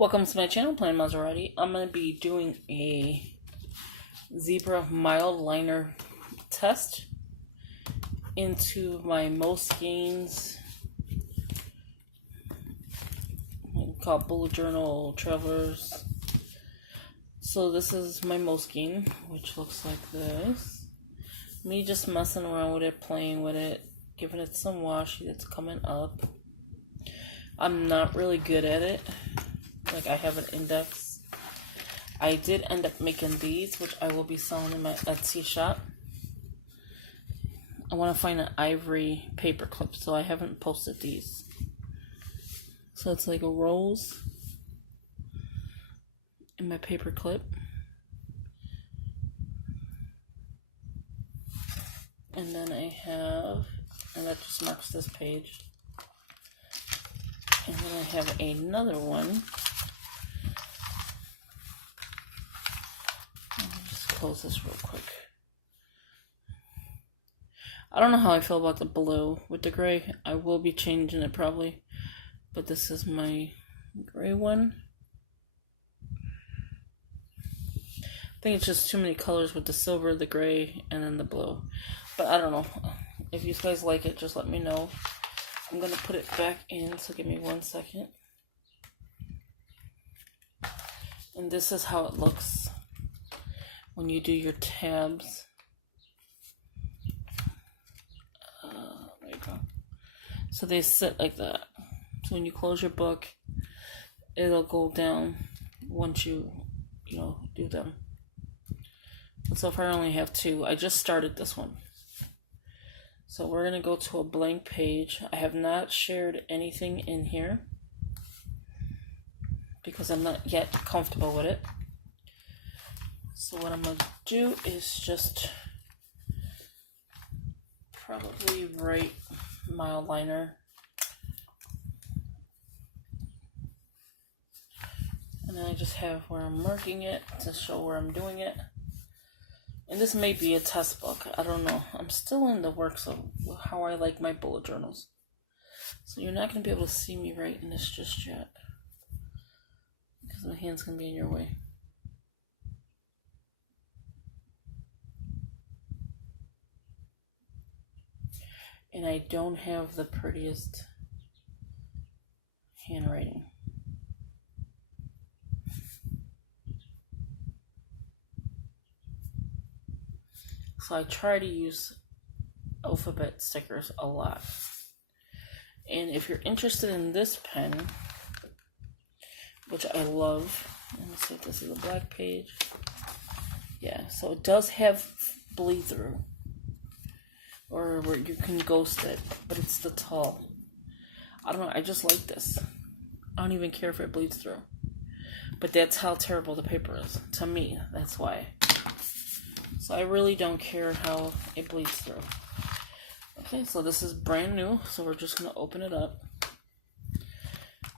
Welcome to my channel, Plan Maserati. I'm going to be doing a zebra mild liner test into my Moleskines called Bullet Journal Travelers. So this is my Moleskine, which looks like this. Me just messing around with it, playing with it, giving it some washi that's coming up. I'm not really good at it. Like, I have an index. I did end up making these, which I will be selling in my Etsy shop. I want to find an ivory paper clip, so I haven't posted these. So it's like a rose in my paper clip. And then I have, and that just marks this page. And then I have another one. Close this real quick. I don't know how I feel about the blue with the gray. I will be changing it probably, but this is my gray one. I think it's just too many colors with the silver, the gray, and then the blue. But I don't know. If you guys like it, just let me know. I'm gonna put it back in, so give me 1 second. And this is how it looks when you do your tabs. There you go. So they sit like that. So when you close your book, it'll go down once you do them. So far I only have 2. I just started this one. So we're going to go to a blank page. I have not shared anything in here because I'm not yet comfortable with it. So what I'm going to do is just probably write mild liner. And then I just have where I'm marking it to show where I'm doing it. And this may be a test book. I don't know. I'm still in the works of how I like my bullet journals. So you're not going to be able to see me writing this just yet, because my hand's going to be in your way. And I don't have the prettiest handwriting. So I try to use alphabet stickers a lot. And if you're interested in this pen, which I love, let me see if this is a black page. Yeah, so it does have bleed through, or where you can ghost it, but it's the tall. I don't know, I just like this. I don't even care if it bleeds through. But that's how terrible the paper is. To me, that's why. So I really don't care how it bleeds through. Okay, so this is brand new, so we're just going to open it up.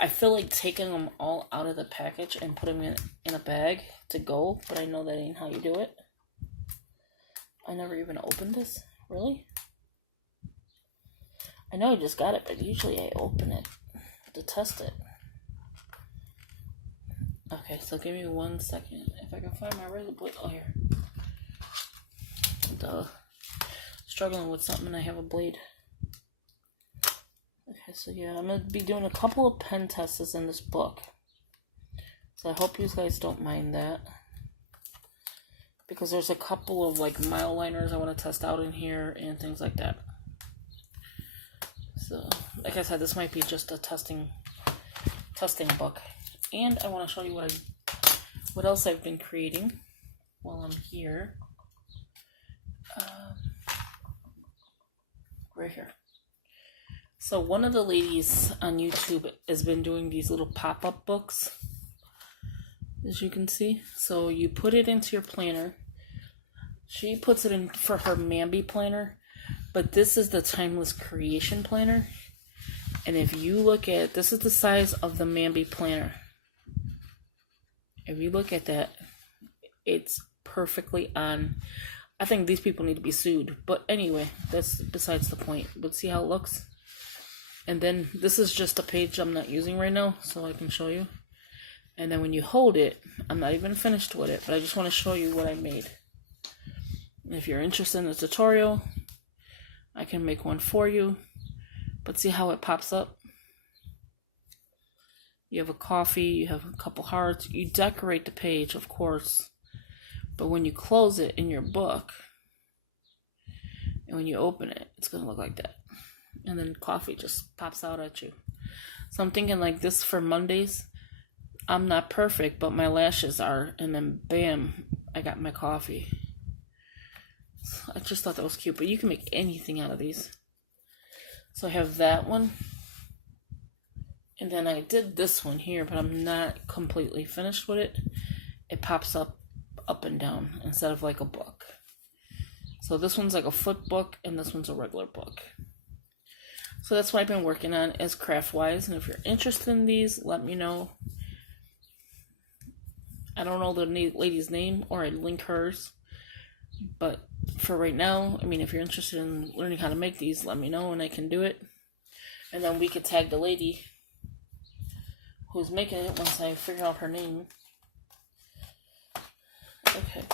I feel like taking them all out of the package and put them in a bag to go, but I know that ain't how you do it. I never even opened this. Really? I know I just got it, but usually I open it to test it. Okay, so give me 1 second. If I can find my razor blade. Oh, here. Duh. Struggling with something and I have a blade. Okay, so yeah, I'm going to be doing a couple of pen tests in this book. So I hope you guys don't mind that, because there's a couple of like mild liners I want to test out in here and things like that. So, like I said, this might be just a testing book. And I want to show you what else I've been creating while I'm here. Right here. So one of the ladies on YouTube has been doing these little pop-up books, as you can see. So you put it into your planner. She puts it in for her Mambi planner, but this is the Timeless Creation planner. And if you look at, this is the size of the Mambi planner. If you look at that, it's perfectly on. I think these people need to be sued. But anyway, that's besides the point. But see how it looks? And then this is just a page I'm not using right now, so I can show you. And then when you hold it, I'm not even finished with it, but I just want to show you what I made. If you're interested in the tutorial, I can make one for you. But see how it pops up? You have a coffee, you have a couple hearts. You decorate the page, of course. But when you close it in your book, and when you open it, it's going to look like that. And then coffee just pops out at you. So I'm thinking like this for Mondays. I'm not perfect, but my lashes are. And then bam, I got my coffee. So I just thought that was cute. But you can make anything out of these. So I have that one. And then I did this one here, but I'm not completely finished with it. It pops up and down instead of like a book. So this one's like a foot book, and this one's a regular book. So that's what I've been working on as craft-wise. And if you're interested in these, let me know. I don't know the lady's name, or I'd link hers. But for right now, I mean, if you're interested in learning how to make these, let me know and I can do it. And then we could tag the lady who's making it once I figure out her name. Okay.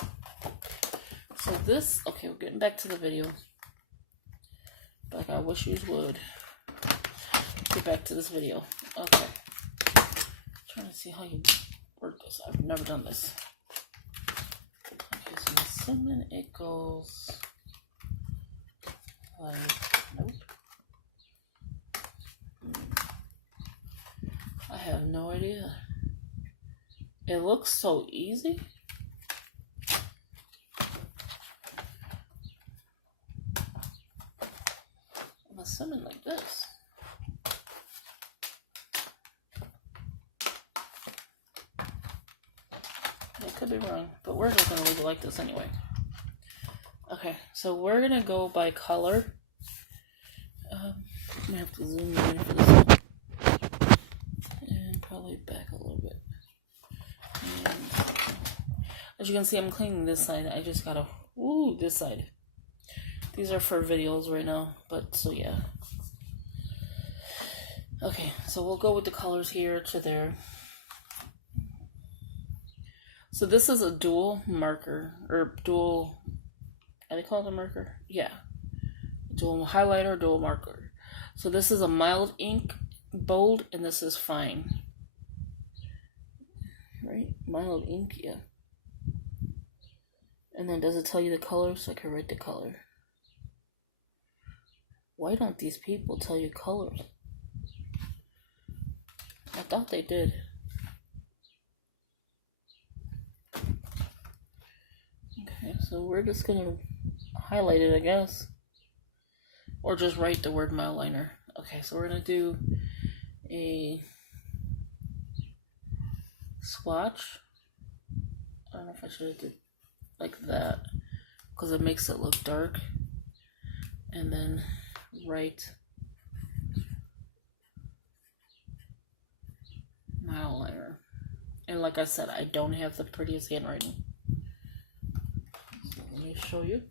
So this, okay, we're getting back to the video. Like I wish you would. Get back to this video. Okay. Trying to see how you work this. I've never done this. Okay, so assuming it goes like, nope. I have no idea. It looks so easy. I'm assuming like this. I could be wrong, but we're just going to leave it like this anyway. Okay, so we're going to go by color. I'm going to have to zoom in for this one. And probably back a little bit. And as you can see, I'm cleaning this side. I just got to, this side. These are for videos right now, but so yeah. Okay, so we'll go with the colors here to there. So this is a dual marker, or dual, how do they call it a marker? Yeah. Dual highlighter, dual marker. So this is a mild ink, bold, and this is fine. Right? Mild ink, yeah. And then does it tell you the color? So I can write the color. Why don't these people tell you colors? I thought they did. Okay, so we're just gonna highlight it, I guess. Or just write the word Mildliner. Okay, so we're gonna do a swatch. I don't know if I should have did like that, because it makes it look dark. And then write Mildliner. And like I said, I don't have the prettiest handwriting. So let me show you.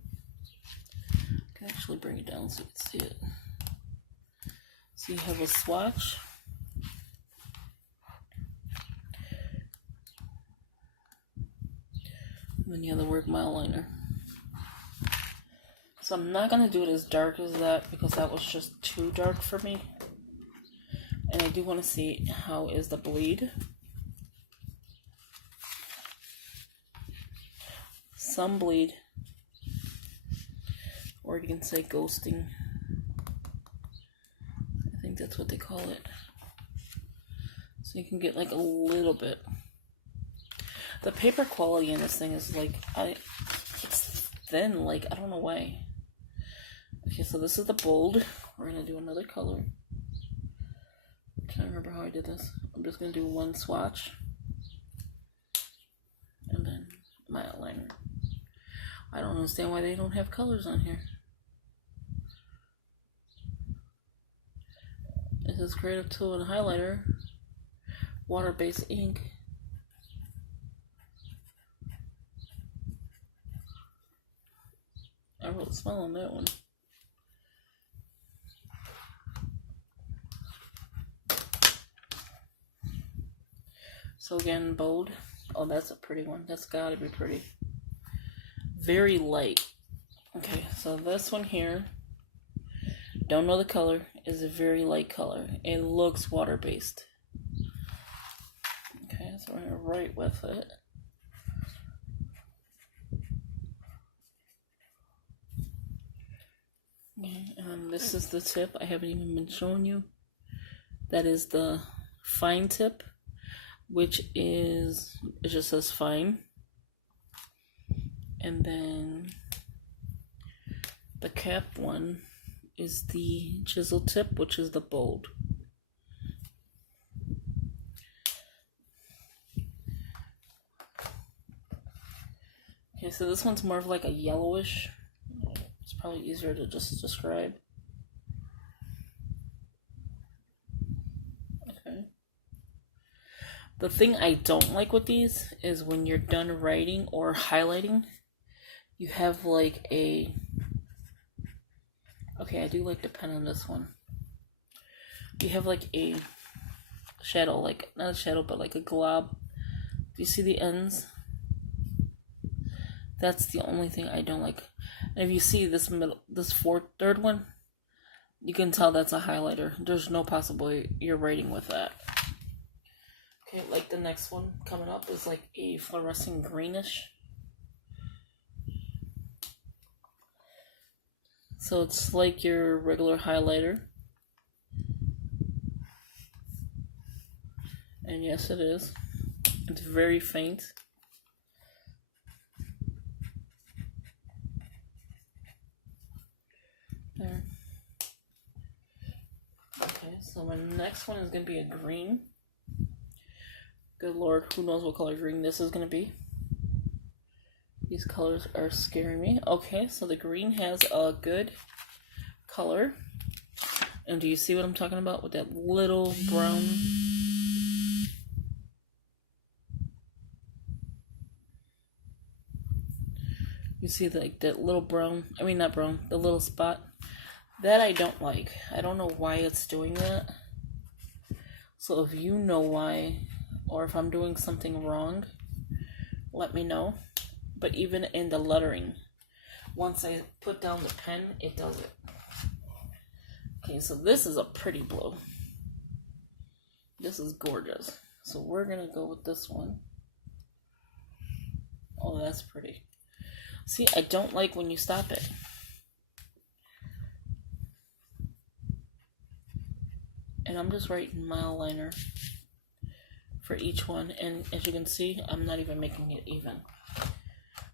I can actually bring it down so you can see it. So you have a swatch. And then you have the word Mildliner. So I'm not going to do it as dark as that because that was just too dark for me. And I do want to see how is the bleed. Some bleed. Or you can say ghosting. I think that's what they call it. So you can get like a little bit. The paper quality in this thing is like, it's thin, like, I don't know why. Okay, so this is the bold. We're going to do another color. I can't remember how I did this. I'm just going to do one swatch. And then my outliner. I don't understand why they don't have colors on here. It says creative tool and highlighter. Water-based ink. I wrote smell on that one. So again, bold. Oh, that's a pretty one. That's gotta be pretty. Very light. Okay, so this one here, don't know the color, is a very light color. It looks water-based. Okay, so we're gonna write with it. Okay, this is the tip. I haven't even been showing you. That is the fine tip, which is, it just says fine. And then the cap one is the chisel tip, which is the bold. Okay, so this one's more of like a yellowish. It's probably easier to just describe. Okay. The thing I don't like with these is when you're done writing or highlighting, you have like a... Okay, I do like the pen on this one. You have like a shadow, like, not a shadow, but like a glob. Do you see the ends? That's the only thing I don't like. And if you see this third one, you can tell that's a highlighter. There's no possible way you're writing with that. Okay, like the next one coming up is like a fluorescent greenish. So it's like your regular highlighter. And yes, it is. It's very faint. There. Okay, so my next one is going to be a green. Good lord, who knows what color green this is going to be. These colors are scaring me. Okay, so the green has a good color. And do you see what I'm talking about with that little brown? You see like that little brown, I mean not brown, the little spot. That I don't like. I don't know why it's doing that. So if you know why, or if I'm doing something wrong, let me know. But even in the lettering, once I put down the pen, it does it. Okay, so this is a pretty blue. This is gorgeous. So we're gonna go with this one. Oh, that's pretty. See, I don't like when you stop it. And I'm just writing Mildliner for each one. And as you can see, I'm not even making it even.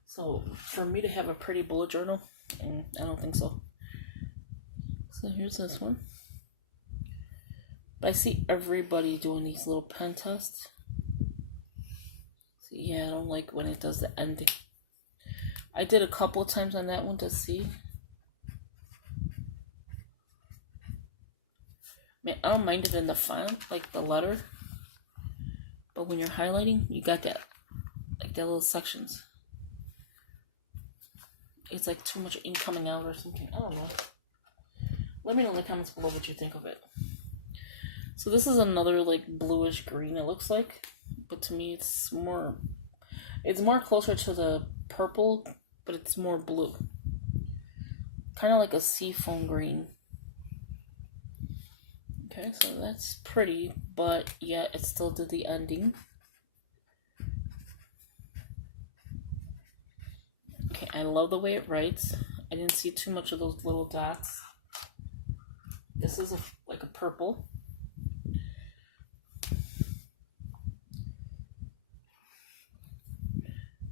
So for me to have a pretty bullet journal, I don't think so. So here's this one. But I see everybody doing these little pen tests. So yeah, I don't like when it does the ending. I did a couple times on that one to see. Man, I don't mind it in the font, like the letter. But when you're highlighting, you got that, like that little sections. It's like too much ink coming out or something. I don't know. Let me know in the comments below what you think of it. So this is another like bluish green, it looks like. But to me it's more closer to the purple, but it's more blue. Kind of like a seafoam green. Okay, so that's pretty, but yeah, it still did the ending. Okay, I love the way it writes. I didn't see too much of those little dots. This is like a purple.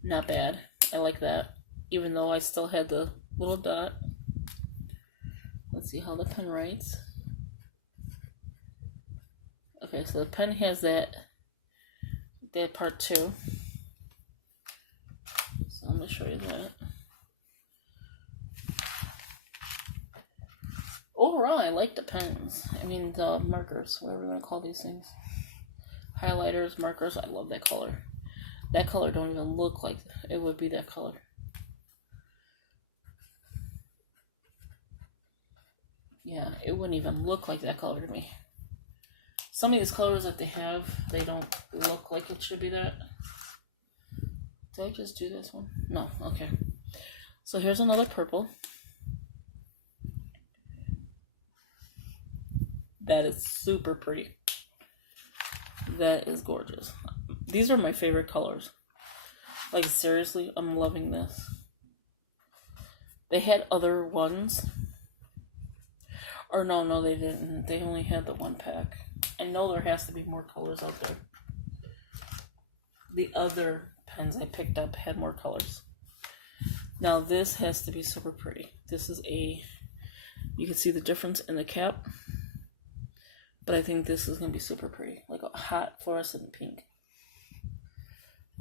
Not bad. I like that. Even though I still had the little dot. Let's see how the pen writes. Okay, so the pen has that part too. So I'm going to show you that. Overall, I like the pens. I mean, the markers, whatever you want to call these things. Highlighters, markers, I love that color. That color don't even look like it would be that color. Yeah, it wouldn't even look like that color to me. Some of these colors that they have, they don't look like it should be that. Did I just do this one? No, okay. So here's another purple. That is super pretty. That is gorgeous. These are my favorite colors. Like, seriously, I'm loving this. They had other ones. Or no, they didn't. They only had the one pack. I know there has to be more colors out there. The other pens I picked up had more colors. Now this has to be super pretty. This is you can see the difference in the cap. But I think this is going to be super pretty. Like a hot fluorescent pink.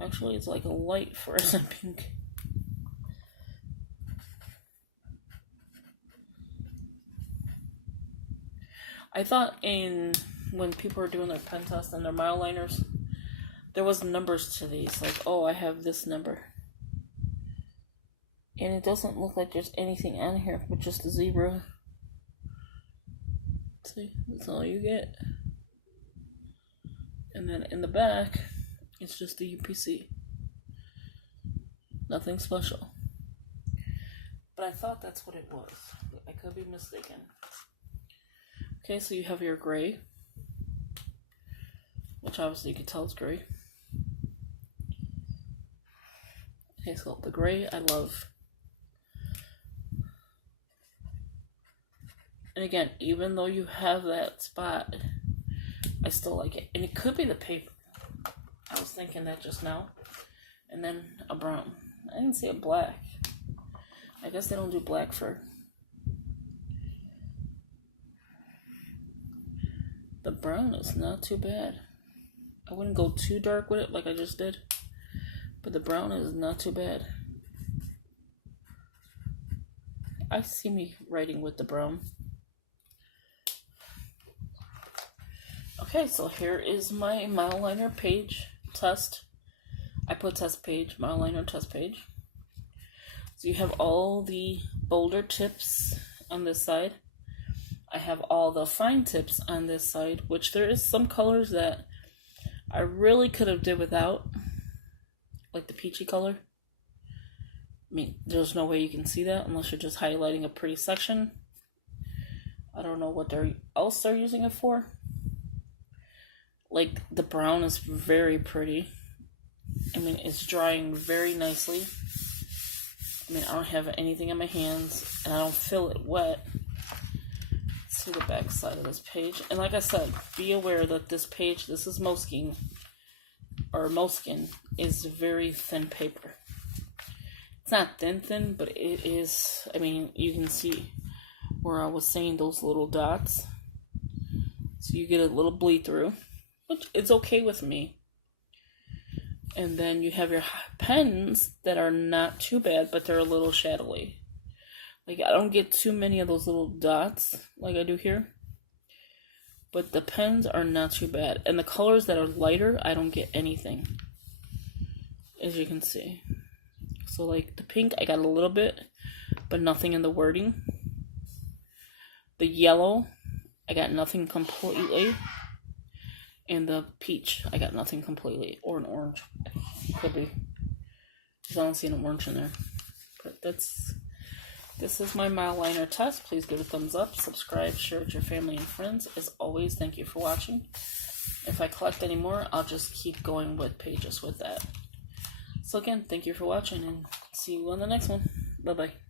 Actually, it's like a light fluorescent pink. I thought when people were doing their pen test and their Mildliners, there was numbers to these. Like, oh, I have this number. And it doesn't look like there's anything on here but just a zebra. See, that's all you get. And then in the back, it's just the UPC. Nothing special. But I thought that's what it was. I could be mistaken. Okay, so you have your gray, which obviously you can tell is gray. Okay, so the gray I love. And again, even though you have that spot, I still like it. And it could be the paper. I was thinking that just now. And then a brown. I didn't see a black. I guess they don't do black for... The brown is not too bad. I wouldn't go too dark with it like I just did. But the brown is not too bad. I see me writing with the brown. Okay, so here is my Mildliner page test. I put test page, Mildliner test page. So you have all the bolder tips on this side. I have all the fine tips on this side, which there is some colors that I really could have did without. Like the peachy color. I mean, there's no way you can see that unless you're just highlighting a pretty section. I don't know what else they're using it for. Like, the brown is very pretty. I mean, it's drying very nicely. I mean, I don't have anything on my hands, and I don't feel it wet. Let's see the back side of this page. And like I said, be aware that this page, this is Moleskine, is very thin paper. It's not thin, but it is, I mean, you can see where I was saying those little dots. So you get a little bleed through, which is okay with me. And then you have your pens that are not too bad, but they're a little shadowy. Like, I don't get too many of those little dots like I do here. But the pens are not too bad. And the colors that are lighter, I don't get anything. As you can see. So, like, the pink, I got a little bit, but nothing in the wording. The yellow, I got nothing completely. And the peach, I got nothing completely. Or an orange. Could be. Because I don't see an orange in there. But this is my Mildliner test. Please give it a thumbs up. Subscribe, share with your family and friends. As always, thank you for watching. If I collect any more, I'll just keep going with pages with that. So again, thank you for watching, and see you on the next one. Bye-bye.